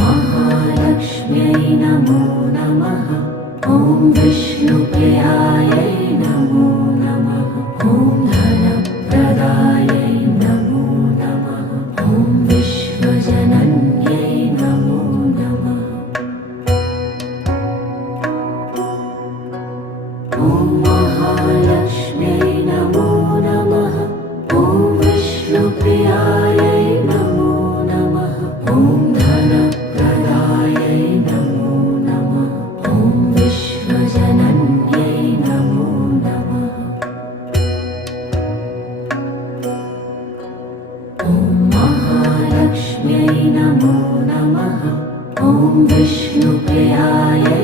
महालक्ष्म्यै नमो नमः। ॐ विष्णुप्रियायै नमो नमः। ॐ धनप्रदायै नमो नमः। ॐ विश्वजनन्यै नमो नमः। ॐ महालक्ष्म्यै नमो नमः। ॐ विष्णुप्रियायै नमो नमः। ॐ धनप्रदायै नमो नमः। ॐ विश्वजनन्यै नमो नमः। ॐ महालक्ष्म्यै नमो नमः। ॐ विष्णुप्रियायै